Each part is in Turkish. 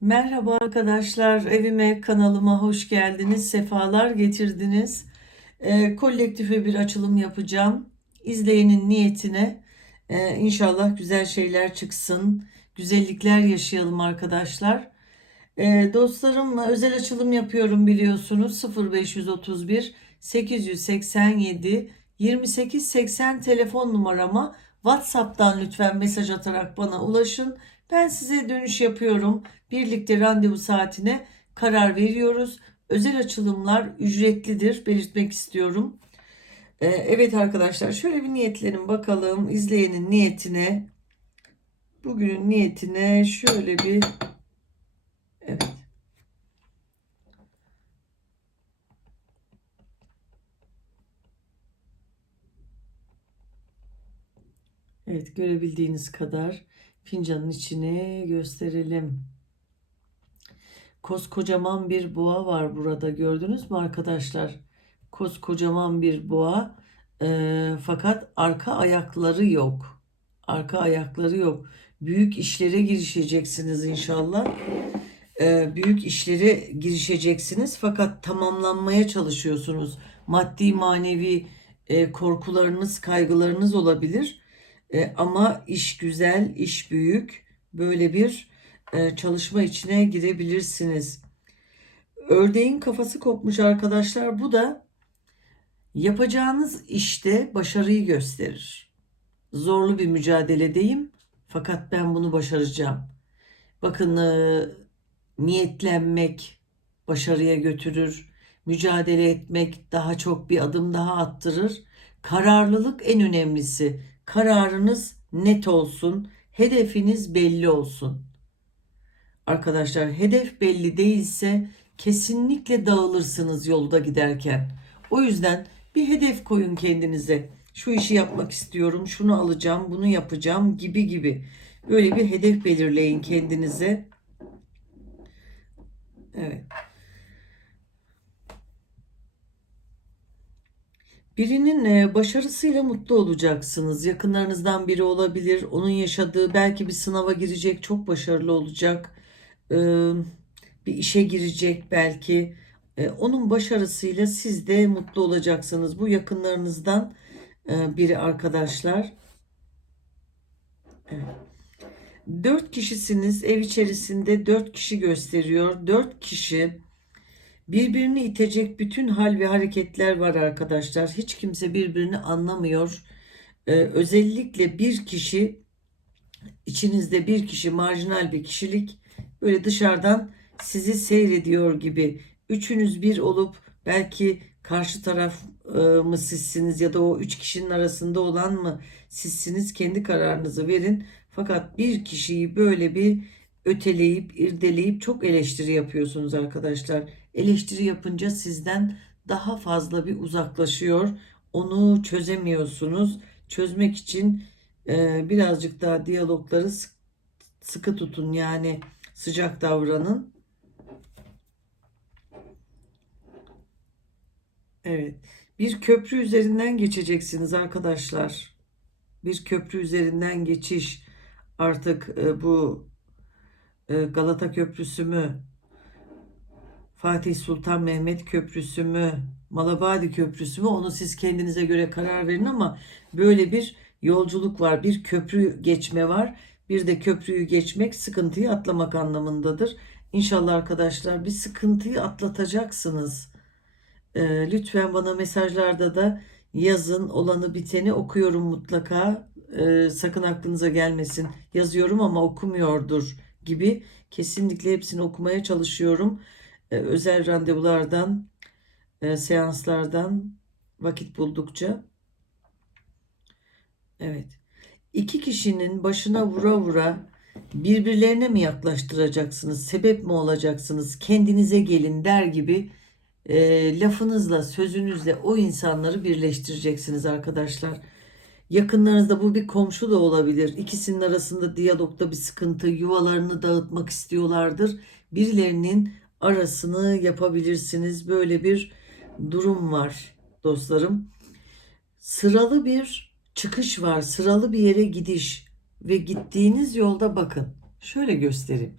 Merhaba arkadaşlar, evime, kanalıma hoş geldiniz, sefalar getirdiniz. Ee, kolektife bir açılım yapacağım. İzleyenin niyetine e, inşallah güzel şeyler çıksın, güzellikler yaşayalım arkadaşlar. Ee, dostlarım özel açılım yapıyorum biliyorsunuz 0531 887 2880 telefon numarama WhatsApp'tan lütfen mesaj atarak bana ulaşın. Ben size dönüş yapıyorum. Birlikte randevu saatine karar veriyoruz. Özel açılımlar ücretlidir belirtmek istiyorum. Ee, evet arkadaşlar şöyle bir niyetlerin bakalım. izleyenin niyetine. Bugünün niyetine şöyle bir evet. Evet görebildiğiniz kadar fincanın içine gösterelim. Koskocaman bir boğa var burada gördünüz mü arkadaşlar? Koskocaman bir boğa e, fakat arka ayakları yok. Arka ayakları yok. Büyük işlere girişeceksiniz inşallah. E, büyük işlere girişeceksiniz fakat tamamlanmaya çalışıyorsunuz. Maddi manevi e, korkularınız, kaygılarınız olabilir. E, ama iş güzel, iş büyük. Böyle bir e, çalışma içine girebilirsiniz. Ördeğin kafası kopmuş arkadaşlar. Bu da yapacağınız işte başarıyı gösterir. Zorlu bir mücadeledeyim fakat ben bunu başaracağım. Bakın e, niyetlenmek başarıya götürür. Mücadele etmek daha çok bir adım daha attırır. Kararlılık en önemlisi. Kararınız net olsun, hedefiniz belli olsun. Arkadaşlar hedef belli değilse kesinlikle dağılırsınız yolda giderken. O yüzden bir hedef koyun kendinize. Şu işi yapmak istiyorum, şunu alacağım, bunu yapacağım gibi gibi. Böyle bir hedef belirleyin kendinize. Evet. Birinin başarısıyla mutlu olacaksınız. Yakınlarınızdan biri olabilir. Onun yaşadığı belki bir sınava girecek, çok başarılı olacak. Bir işe girecek belki. Onun başarısıyla siz de mutlu olacaksınız. Bu yakınlarınızdan biri arkadaşlar. Dört kişisiniz. Ev içerisinde dört kişi gösteriyor. Dört kişi Birbirini itecek bütün hal ve hareketler var arkadaşlar. Hiç kimse birbirini anlamıyor. Ee, özellikle bir kişi içinizde bir kişi marjinal bir kişilik böyle dışarıdan sizi seyrediyor gibi. Üçünüz bir olup belki karşı taraf e, mı sizsiniz ya da o üç kişinin arasında olan mı sizsiniz kendi kararınızı verin. Fakat bir kişiyi böyle bir öteleyip irdeleyip çok eleştiri yapıyorsunuz arkadaşlar eleştiri yapınca sizden daha fazla bir uzaklaşıyor. Onu çözemiyorsunuz. Çözmek için e, birazcık daha diyalogları sıkı tutun yani sıcak davranın. Evet. Bir köprü üzerinden geçeceksiniz arkadaşlar. Bir köprü üzerinden geçiş. Artık e, bu e, Galata Köprüsü mü? Fatih Sultan Mehmet Köprüsü mü, Malabadi Köprüsü mü onu siz kendinize göre karar verin ama böyle bir yolculuk var. Bir köprü geçme var. Bir de köprüyü geçmek sıkıntıyı atlamak anlamındadır. İnşallah arkadaşlar bir sıkıntıyı atlatacaksınız. Ee, lütfen bana mesajlarda da yazın olanı biteni okuyorum mutlaka. Ee, sakın aklınıza gelmesin. Yazıyorum ama okumuyordur gibi. Kesinlikle hepsini okumaya çalışıyorum. E, özel randevulardan, e, seanslardan vakit buldukça. Evet. İki kişinin başına vura vura birbirlerine mi yaklaştıracaksınız? Sebep mi olacaksınız? Kendinize gelin der gibi e, lafınızla, sözünüzle o insanları birleştireceksiniz arkadaşlar. Yakınlarınızda bu bir komşu da olabilir. İkisinin arasında diyalogda bir sıkıntı, yuvalarını dağıtmak istiyorlardır. Birilerinin arasını yapabilirsiniz. Böyle bir durum var dostlarım. Sıralı bir çıkış var. Sıralı bir yere gidiş ve gittiğiniz yolda bakın. Şöyle göstereyim.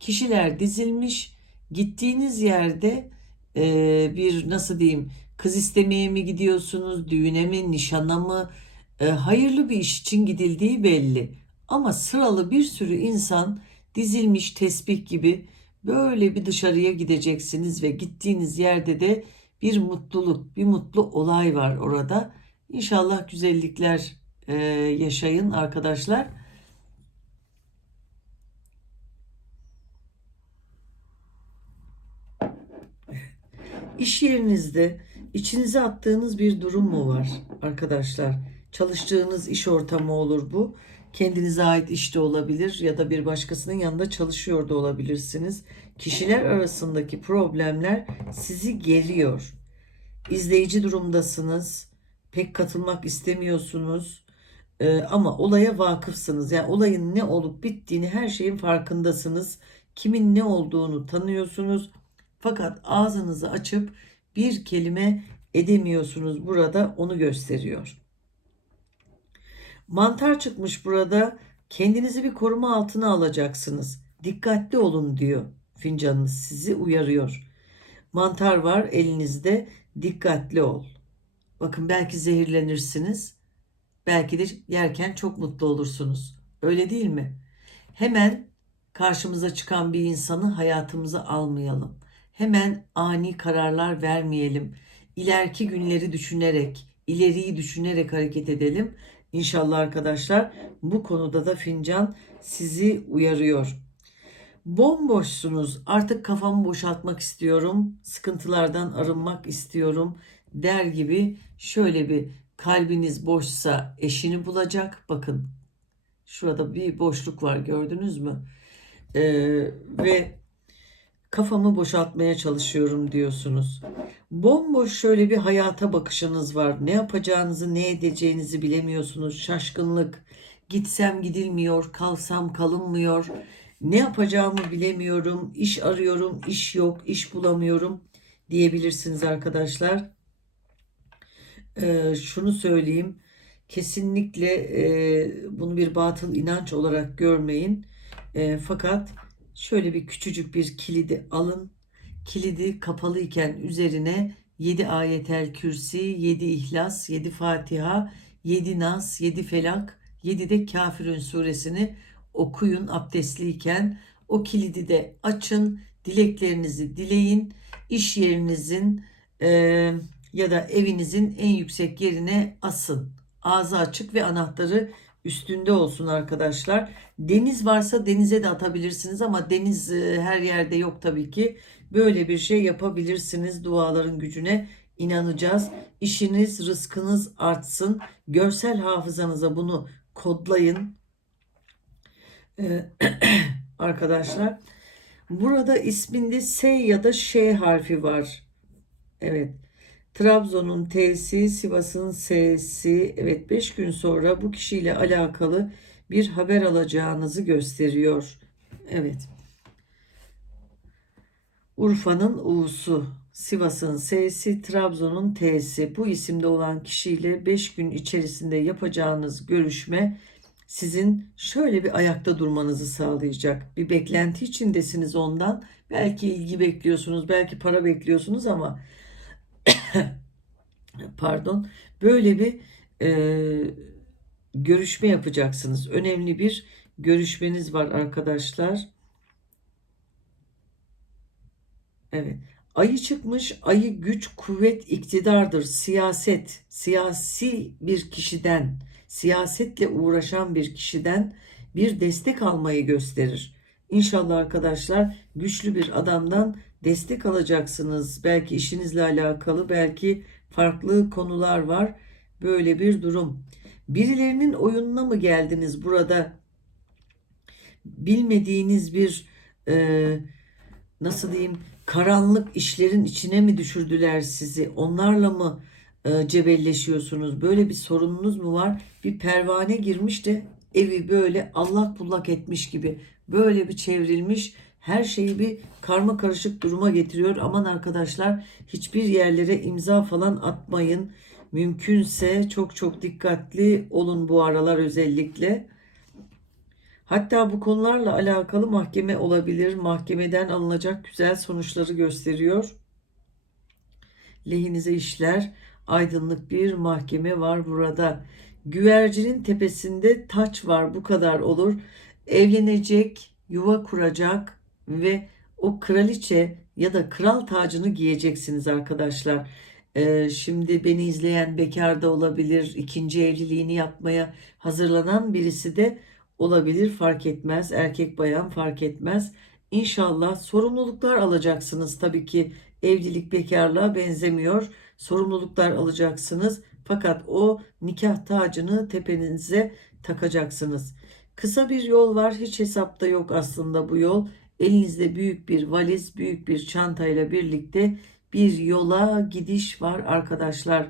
Kişiler dizilmiş. Gittiğiniz yerde e, bir nasıl diyeyim kız istemeye mi gidiyorsunuz, düğüne mi, nişana mı? E, hayırlı bir iş için gidildiği belli. Ama sıralı bir sürü insan dizilmiş tesbih gibi böyle bir dışarıya gideceksiniz ve gittiğiniz yerde de bir mutluluk, bir mutlu olay var orada. İnşallah güzellikler e, yaşayın arkadaşlar. İş yerinizde içinize attığınız bir durum mu var arkadaşlar? Çalıştığınız iş ortamı olur bu. Kendinize ait iş de olabilir ya da bir başkasının yanında çalışıyor da olabilirsiniz. Kişiler arasındaki problemler sizi geriyor. İzleyici durumdasınız. Pek katılmak istemiyorsunuz. Ee, ama olaya vakıfsınız. Yani olayın ne olup bittiğini her şeyin farkındasınız. Kimin ne olduğunu tanıyorsunuz. Fakat ağzınızı açıp bir kelime edemiyorsunuz burada onu gösteriyor. Mantar çıkmış burada. Kendinizi bir koruma altına alacaksınız. Dikkatli olun diyor fincanınız sizi uyarıyor. Mantar var elinizde. Dikkatli ol. Bakın belki zehirlenirsiniz. Belki de yerken çok mutlu olursunuz. Öyle değil mi? Hemen karşımıza çıkan bir insanı hayatımıza almayalım. Hemen ani kararlar vermeyelim. İleriki günleri düşünerek, ileriyi düşünerek hareket edelim. İnşallah arkadaşlar bu konuda da fincan sizi uyarıyor. Bomboşsunuz. Artık kafamı boşaltmak istiyorum. Sıkıntılardan arınmak istiyorum der gibi şöyle bir kalbiniz boşsa eşini bulacak. Bakın şurada bir boşluk var gördünüz mü? Ee, ve kafamı boşaltmaya çalışıyorum diyorsunuz. Bomboş şöyle bir hayata bakışınız var. Ne yapacağınızı, ne edeceğinizi bilemiyorsunuz. Şaşkınlık. Gitsem gidilmiyor, kalsam kalınmıyor. Ne yapacağımı bilemiyorum. İş arıyorum, iş yok, iş bulamıyorum diyebilirsiniz arkadaşlar. Ee, şunu söyleyeyim. Kesinlikle e, bunu bir batıl inanç olarak görmeyin. E, fakat şöyle bir küçücük bir kilidi alın. Kilidi kapalı iken üzerine 7 ayetel kürsi, 7 ihlas, 7 fatiha, 7 nas, 7 felak, 7 de kafirün suresini okuyun abdestliyken. O kilidi de açın, dileklerinizi dileyin. İş yerinizin e, ya da evinizin en yüksek yerine asın. Ağzı açık ve anahtarı üstünde olsun arkadaşlar. Deniz varsa denize de atabilirsiniz ama deniz e, her yerde yok tabii ki. Böyle bir şey yapabilirsiniz. Duaların gücüne inanacağız. İşiniz, rızkınız artsın. Görsel hafızanıza bunu kodlayın. Ee, arkadaşlar. Burada isminde S ya da Ş harfi var. Evet. Trabzon'un T'si, Sivas'ın S'si. Evet 5 gün sonra bu kişiyle alakalı bir haber alacağınızı gösteriyor. Evet. Urfa'nın U'su, Sivas'ın S'si, Trabzon'un T'si. Bu isimde olan kişiyle 5 gün içerisinde yapacağınız görüşme sizin şöyle bir ayakta durmanızı sağlayacak. Bir beklenti içindesiniz ondan. Belki ilgi bekliyorsunuz, belki para bekliyorsunuz ama pardon böyle bir e, görüşme yapacaksınız. Önemli bir görüşmeniz var arkadaşlar. Evet. Ayı çıkmış. Ayı güç, kuvvet, iktidardır. Siyaset, siyasi bir kişiden, siyasetle uğraşan bir kişiden bir destek almayı gösterir. İnşallah arkadaşlar güçlü bir adamdan destek alacaksınız. Belki işinizle alakalı, belki farklı konular var. Böyle bir durum. Birilerinin oyununa mı geldiniz burada? Bilmediğiniz bir e, nasıl diyeyim karanlık işlerin içine mi düşürdüler sizi? Onlarla mı e, cebelleşiyorsunuz? Böyle bir sorununuz mu var? Bir pervane girmiş de evi böyle allak bullak etmiş gibi böyle bir çevrilmiş her şeyi bir karma karışık duruma getiriyor. Aman arkadaşlar hiçbir yerlere imza falan atmayın. Mümkünse çok çok dikkatli olun bu aralar özellikle. Hatta bu konularla alakalı mahkeme olabilir. Mahkemeden alınacak güzel sonuçları gösteriyor. Lehinize işler. Aydınlık bir mahkeme var burada. Güvercinin tepesinde taç var. Bu kadar olur. Evlenecek, yuva kuracak ve o kraliçe ya da kral tacını giyeceksiniz arkadaşlar. Ee, şimdi beni izleyen bekar da olabilir, ikinci evliliğini yapmaya hazırlanan birisi de olabilir fark etmez. Erkek bayan fark etmez. İnşallah sorumluluklar alacaksınız. Tabii ki evlilik bekarlığa benzemiyor. Sorumluluklar alacaksınız. Fakat o nikah tacını tepenize takacaksınız. Kısa bir yol var. Hiç hesapta yok aslında bu yol. Elinizde büyük bir valiz, büyük bir çantayla birlikte bir yola gidiş var arkadaşlar.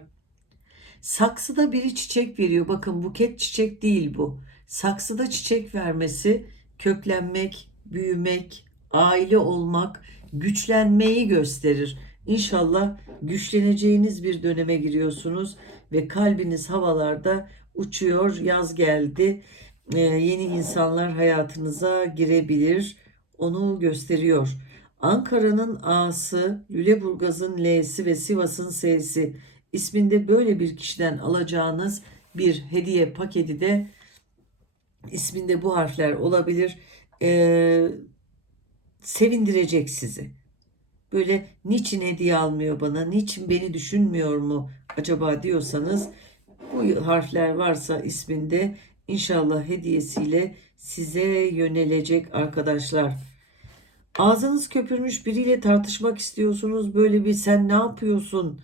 Saksıda biri çiçek veriyor. Bakın buket çiçek değil bu. Saksıda çiçek vermesi köklenmek, büyümek, aile olmak, güçlenmeyi gösterir. İnşallah güçleneceğiniz bir döneme giriyorsunuz ve kalbiniz havalarda uçuyor. Yaz geldi. Ee, yeni insanlar hayatınıza girebilir. Onu gösteriyor. Ankara'nın A'sı, Lüleburgaz'ın L'si ve Sivas'ın S'si isminde böyle bir kişiden alacağınız bir hediye paketi de isminde bu harfler olabilir. Ee, sevindirecek sizi. Böyle niçin hediye almıyor bana, niçin beni düşünmüyor mu acaba diyorsanız bu harfler varsa isminde inşallah hediyesiyle size yönelecek arkadaşlar. Ağzınız köpürmüş biriyle tartışmak istiyorsunuz. Böyle bir sen ne yapıyorsun?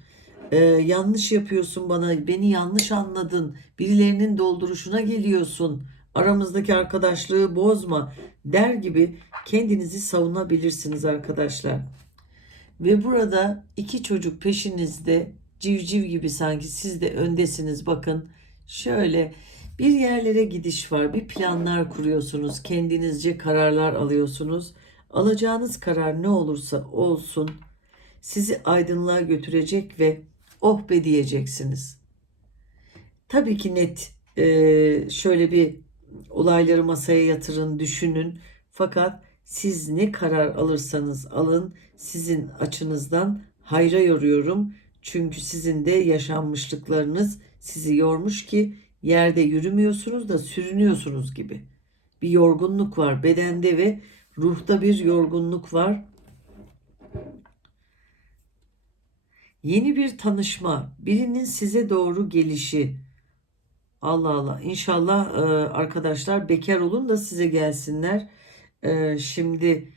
Ee, yanlış yapıyorsun bana. Beni yanlış anladın. Birilerinin dolduruşuna geliyorsun. Aramızdaki arkadaşlığı bozma der gibi kendinizi savunabilirsiniz arkadaşlar. Ve burada iki çocuk peşinizde civciv gibi sanki siz de öndesiniz bakın. Şöyle bir yerlere gidiş var. Bir planlar kuruyorsunuz. Kendinizce kararlar alıyorsunuz. Alacağınız karar ne olursa olsun sizi aydınlığa götürecek ve oh be diyeceksiniz. Tabii ki net e, şöyle bir olayları masaya yatırın, düşünün. Fakat siz ne karar alırsanız alın sizin açınızdan hayra yoruyorum. Çünkü sizin de yaşanmışlıklarınız sizi yormuş ki yerde yürümüyorsunuz da sürünüyorsunuz gibi. Bir yorgunluk var bedende ve ruhta bir yorgunluk var. Yeni bir tanışma, birinin size doğru gelişi. Allah Allah. İnşallah e, arkadaşlar bekar olun da size gelsinler. E, şimdi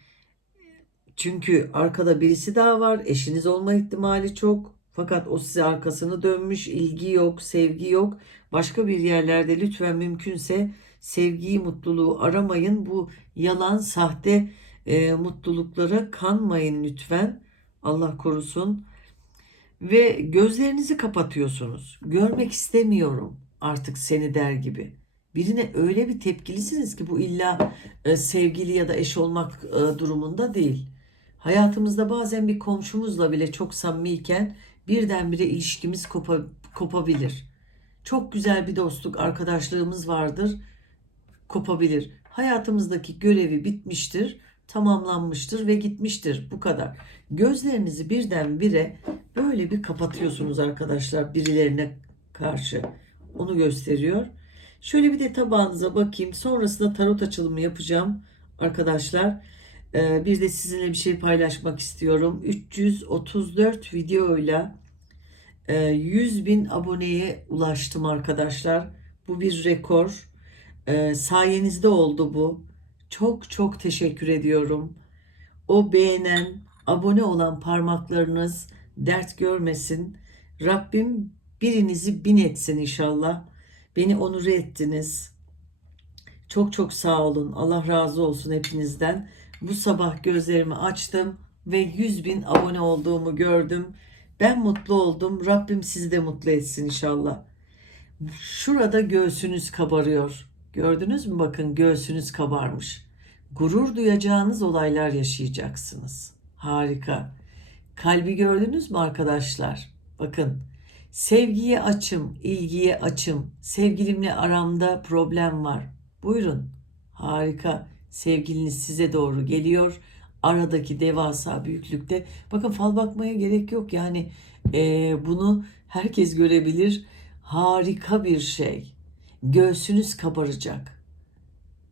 çünkü arkada birisi daha var. Eşiniz olma ihtimali çok. Fakat o size arkasını dönmüş. ilgi yok, sevgi yok. Başka bir yerlerde lütfen mümkünse sevgiyi, mutluluğu aramayın. Bu yalan, sahte e, mutluluklara kanmayın lütfen. Allah korusun. Ve gözlerinizi kapatıyorsunuz. Görmek istemiyorum artık seni der gibi. Birine öyle bir tepkilisiniz ki bu illa e, sevgili ya da eş olmak e, durumunda değil. Hayatımızda bazen bir komşumuzla bile çok samimiyken birdenbire ilişkimiz kopa, kopabilir. Çok güzel bir dostluk, arkadaşlığımız vardır, kopabilir. Hayatımızdaki görevi bitmiştir, tamamlanmıştır ve gitmiştir. Bu kadar. Gözlerinizi birdenbire böyle bir kapatıyorsunuz arkadaşlar birilerine karşı. Onu gösteriyor. Şöyle bir de tabağınıza bakayım. Sonrasında tarot açılımı yapacağım arkadaşlar. Ee, bir de sizinle bir şey paylaşmak istiyorum. 334 videoyla e, 100 bin aboneye ulaştım arkadaşlar. Bu bir rekor. E, sayenizde oldu bu. Çok çok teşekkür ediyorum. O beğenen, abone olan parmaklarınız dert görmesin. Rabbim birinizi bin etsin inşallah. Beni onur ettiniz. Çok çok sağ olun. Allah razı olsun hepinizden. Bu sabah gözlerimi açtım ve 100 bin abone olduğumu gördüm. Ben mutlu oldum. Rabbim sizi de mutlu etsin inşallah. Şurada göğsünüz kabarıyor. Gördünüz mü? Bakın göğsünüz kabarmış. Gurur duyacağınız olaylar yaşayacaksınız. Harika. Kalbi gördünüz mü arkadaşlar? Bakın. Sevgiye açım, ilgiye açım. Sevgilimle aramda problem var. Buyurun. Harika. Sevgiliniz size doğru geliyor. Aradaki devasa büyüklükte. Bakın fal bakmaya gerek yok. Yani e, bunu herkes görebilir. Harika bir şey. Göğsünüz kabaracak.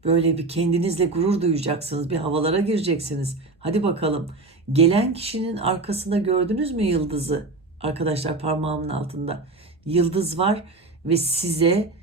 Böyle bir kendinizle gurur duyacaksınız. Bir havalara gireceksiniz. Hadi bakalım. Gelen kişinin arkasında gördünüz mü yıldızı? Arkadaşlar parmağımın altında. Yıldız var ve size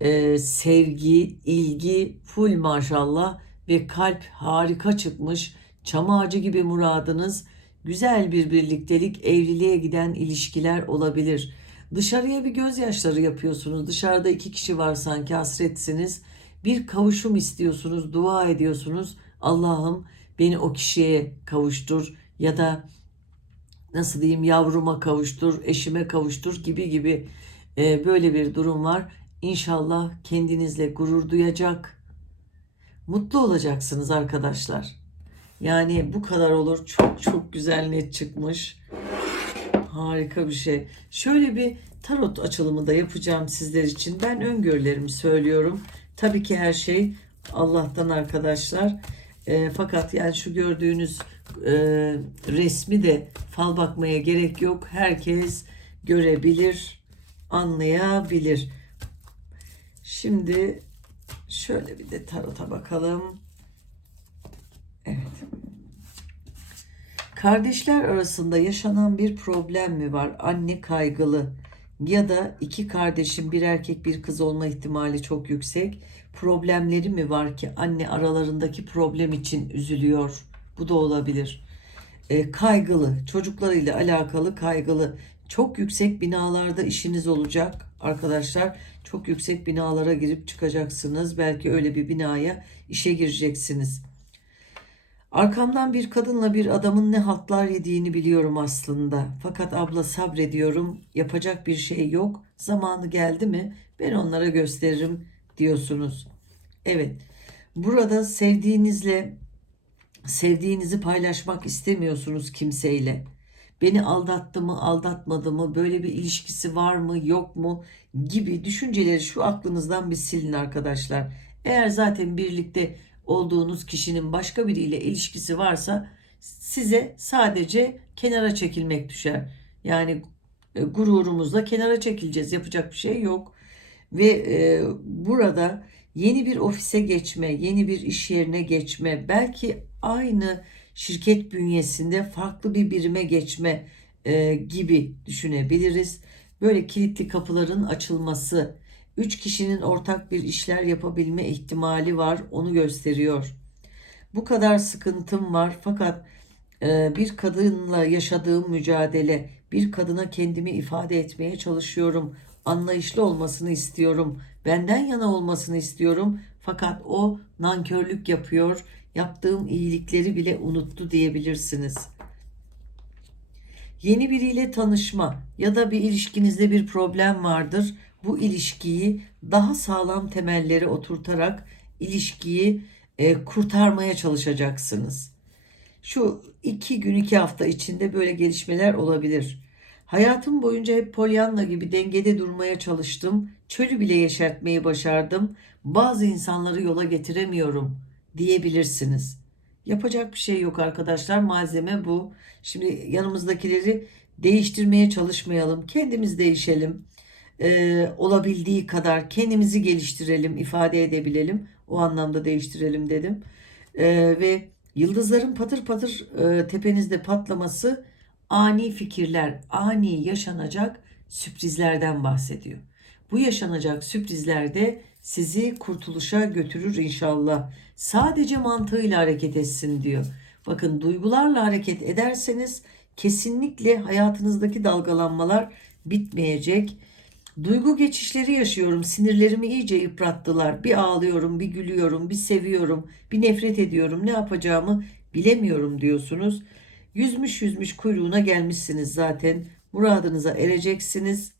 e, sevgi, ilgi full maşallah ve kalp harika çıkmış. Çam ağacı gibi muradınız. Güzel bir birliktelik, evliliğe giden ilişkiler olabilir. Dışarıya bir gözyaşları yapıyorsunuz. Dışarıda iki kişi var sanki hasretsiniz. Bir kavuşum istiyorsunuz, dua ediyorsunuz. Allah'ım beni o kişiye kavuştur ya da nasıl diyeyim yavruma kavuştur, eşime kavuştur gibi gibi e, böyle bir durum var. İnşallah kendinizle gurur duyacak, mutlu olacaksınız arkadaşlar. Yani bu kadar olur. Çok çok güzel net çıkmış. Harika bir şey. Şöyle bir tarot açılımı da yapacağım sizler için. Ben öngörülerimi söylüyorum. Tabii ki her şey Allah'tan arkadaşlar. E, fakat yani şu gördüğünüz e, resmi de fal bakmaya gerek yok. Herkes görebilir, anlayabilir. Şimdi şöyle bir de tarota bakalım. Kardeşler arasında yaşanan bir problem mi var? Anne kaygılı ya da iki kardeşin bir erkek bir kız olma ihtimali çok yüksek. Problemleri mi var ki anne aralarındaki problem için üzülüyor? Bu da olabilir. E, kaygılı, çocuklarıyla alakalı kaygılı. Çok yüksek binalarda işiniz olacak arkadaşlar. Çok yüksek binalara girip çıkacaksınız. Belki öyle bir binaya işe gireceksiniz. Arkamdan bir kadınla bir adamın ne haltlar yediğini biliyorum aslında. Fakat abla sabrediyorum. Yapacak bir şey yok. Zamanı geldi mi ben onlara gösteririm diyorsunuz. Evet. Burada sevdiğinizle sevdiğinizi paylaşmak istemiyorsunuz kimseyle. Beni aldattı mı, aldatmadı mı, böyle bir ilişkisi var mı, yok mu gibi düşünceleri şu aklınızdan bir silin arkadaşlar. Eğer zaten birlikte olduğunuz kişinin başka biriyle ilişkisi varsa size sadece kenara çekilmek düşer. Yani e, gururumuzla kenara çekileceğiz. Yapacak bir şey yok. Ve e, burada yeni bir ofise geçme, yeni bir iş yerine geçme, belki aynı şirket bünyesinde farklı bir birime geçme e, gibi düşünebiliriz. Böyle kilitli kapıların açılması, üç kişinin ortak bir işler yapabilme ihtimali var, onu gösteriyor. Bu kadar sıkıntım var fakat e, bir kadınla yaşadığım mücadele, bir kadına kendimi ifade etmeye çalışıyorum. Anlayışlı olmasını istiyorum. Benden yana olmasını istiyorum. Fakat o nankörlük yapıyor. Yaptığım iyilikleri bile unuttu diyebilirsiniz. Yeni biriyle tanışma ya da bir ilişkinizde bir problem vardır. Bu ilişkiyi daha sağlam temelleri oturtarak ilişkiyi e, kurtarmaya çalışacaksınız. Şu iki gün iki hafta içinde böyle gelişmeler olabilir. Hayatım boyunca hep Pollyanna gibi dengede durmaya çalıştım. Çölü bile yeşertmeyi başardım. Bazı insanları yola getiremiyorum diyebilirsiniz. Yapacak bir şey yok arkadaşlar. Malzeme bu. Şimdi yanımızdakileri değiştirmeye çalışmayalım. Kendimiz değişelim. Ee, olabildiği kadar kendimizi geliştirelim, ifade edebilelim. O anlamda değiştirelim dedim. Ee, ve yıldızların patır patır e, tepenizde patlaması ani fikirler, ani yaşanacak sürprizlerden bahsediyor. Bu yaşanacak sürprizlerde sizi kurtuluşa götürür inşallah. Sadece mantığıyla hareket etsin diyor. Bakın duygularla hareket ederseniz kesinlikle hayatınızdaki dalgalanmalar bitmeyecek. Duygu geçişleri yaşıyorum. Sinirlerimi iyice yıprattılar. Bir ağlıyorum, bir gülüyorum, bir seviyorum, bir nefret ediyorum. Ne yapacağımı bilemiyorum diyorsunuz. Yüzmüş yüzmüş kuyruğuna gelmişsiniz zaten. Muradınıza ereceksiniz.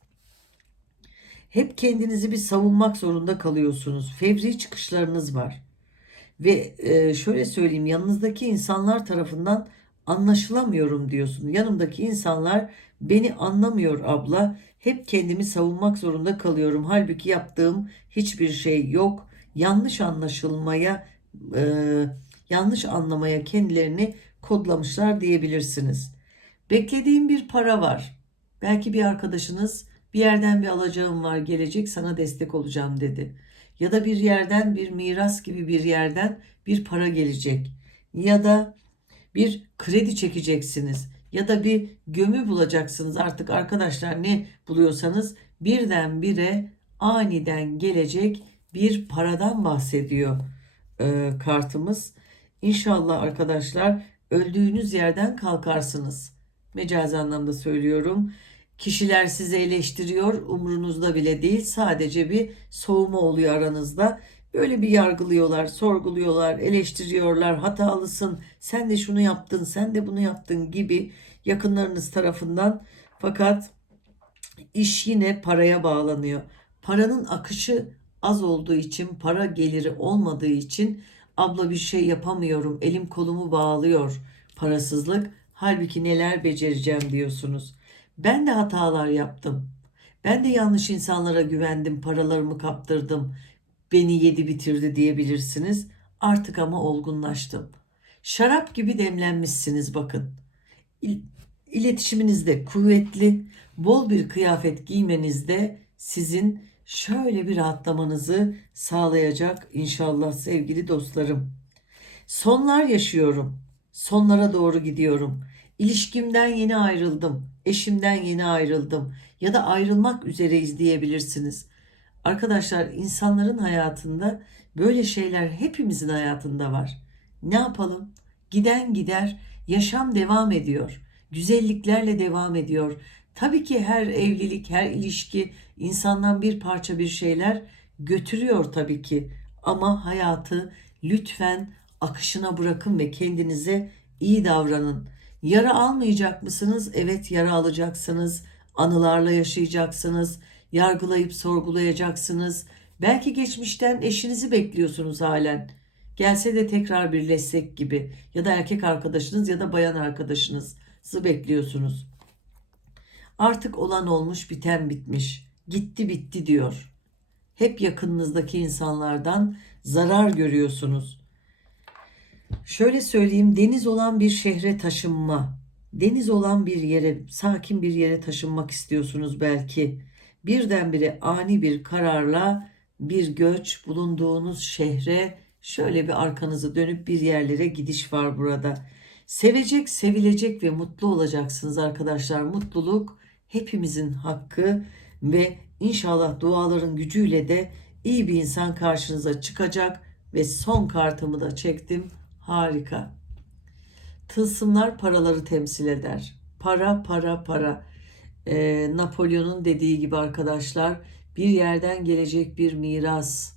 Hep kendinizi bir savunmak zorunda kalıyorsunuz. Fevri çıkışlarınız var. Ve e, şöyle söyleyeyim yanınızdaki insanlar tarafından anlaşılamıyorum diyorsun. Yanımdaki insanlar beni anlamıyor abla. Hep kendimi savunmak zorunda kalıyorum. Halbuki yaptığım hiçbir şey yok. Yanlış anlaşılmaya e, yanlış anlamaya kendilerini kodlamışlar diyebilirsiniz. Beklediğim bir para var. Belki bir arkadaşınız bir yerden bir alacağım var gelecek sana destek olacağım dedi. Ya da bir yerden bir miras gibi bir yerden bir para gelecek. Ya da bir kredi çekeceksiniz. Ya da bir gömü bulacaksınız artık arkadaşlar ne buluyorsanız birdenbire aniden gelecek bir paradan bahsediyor e, kartımız. İnşallah arkadaşlar öldüğünüz yerden kalkarsınız. Mecazi anlamda söylüyorum. Kişiler sizi eleştiriyor, umrunuzda bile değil. Sadece bir soğuma oluyor aranızda. Böyle bir yargılıyorlar, sorguluyorlar, eleştiriyorlar. Hatalısın, sen de şunu yaptın, sen de bunu yaptın gibi yakınlarınız tarafından. Fakat iş yine paraya bağlanıyor. Paranın akışı az olduğu için, para geliri olmadığı için abla bir şey yapamıyorum, elim kolumu bağlıyor parasızlık. Halbuki neler becereceğim diyorsunuz. Ben de hatalar yaptım. Ben de yanlış insanlara güvendim, paralarımı kaptırdım. Beni yedi bitirdi diyebilirsiniz. Artık ama olgunlaştım. Şarap gibi demlenmişsiniz bakın. İl- İletişiminizde kuvvetli, bol bir kıyafet giymenizde sizin şöyle bir rahatlamanızı sağlayacak inşallah sevgili dostlarım. Sonlar yaşıyorum. Sonlara doğru gidiyorum. İlişkimden yeni ayrıldım. Eşimden yeni ayrıldım. Ya da ayrılmak üzereyiz diyebilirsiniz. Arkadaşlar insanların hayatında böyle şeyler hepimizin hayatında var. Ne yapalım? Giden gider, yaşam devam ediyor. Güzelliklerle devam ediyor. Tabii ki her evlilik, her ilişki insandan bir parça bir şeyler götürüyor tabii ki. Ama hayatı lütfen akışına bırakın ve kendinize iyi davranın. Yara almayacak mısınız? Evet yara alacaksınız. Anılarla yaşayacaksınız. Yargılayıp sorgulayacaksınız. Belki geçmişten eşinizi bekliyorsunuz halen. Gelse de tekrar birleşsek gibi. Ya da erkek arkadaşınız ya da bayan arkadaşınızı bekliyorsunuz. Artık olan olmuş biten bitmiş. Gitti bitti diyor. Hep yakınınızdaki insanlardan zarar görüyorsunuz. Şöyle söyleyeyim deniz olan bir şehre taşınma. Deniz olan bir yere, sakin bir yere taşınmak istiyorsunuz belki. Birdenbire ani bir kararla bir göç bulunduğunuz şehre şöyle bir arkanızı dönüp bir yerlere gidiş var burada. Sevecek, sevilecek ve mutlu olacaksınız arkadaşlar. Mutluluk hepimizin hakkı ve inşallah duaların gücüyle de iyi bir insan karşınıza çıkacak ve son kartımı da çektim. Harika. Tılsımlar paraları temsil eder. Para, para, para. Ee, Napolyon'un dediği gibi arkadaşlar bir yerden gelecek bir miras.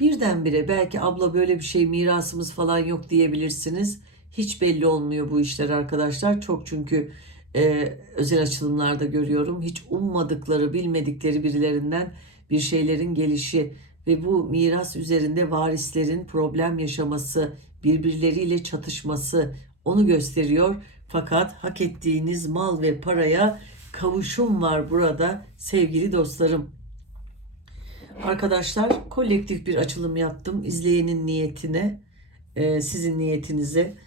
Birdenbire belki abla böyle bir şey mirasımız falan yok diyebilirsiniz. Hiç belli olmuyor bu işler arkadaşlar. Çok çünkü e, özel açılımlarda görüyorum. Hiç ummadıkları, bilmedikleri birilerinden bir şeylerin gelişi ve bu miras üzerinde varislerin problem yaşaması, birbirleriyle çatışması onu gösteriyor. Fakat hak ettiğiniz mal ve paraya kavuşum var burada sevgili dostlarım. Arkadaşlar kolektif bir açılım yaptım. İzleyenin niyetine, e, sizin niyetinize.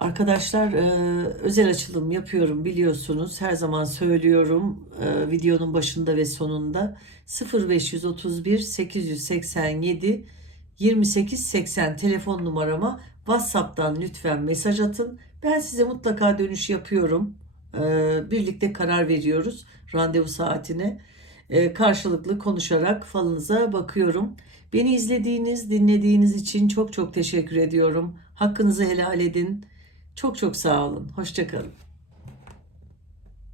Arkadaşlar e, özel açılım yapıyorum biliyorsunuz. Her zaman söylüyorum e, videonun başında ve sonunda 0531 887 2880 telefon numarama WhatsApp'tan lütfen mesaj atın. Ben size mutlaka dönüş yapıyorum. E, birlikte karar veriyoruz randevu saatine. E, karşılıklı konuşarak falınıza bakıyorum. Beni izlediğiniz, dinlediğiniz için çok çok teşekkür ediyorum. Hakkınızı helal edin. Çok çok sağ olun. Hoşçakalın.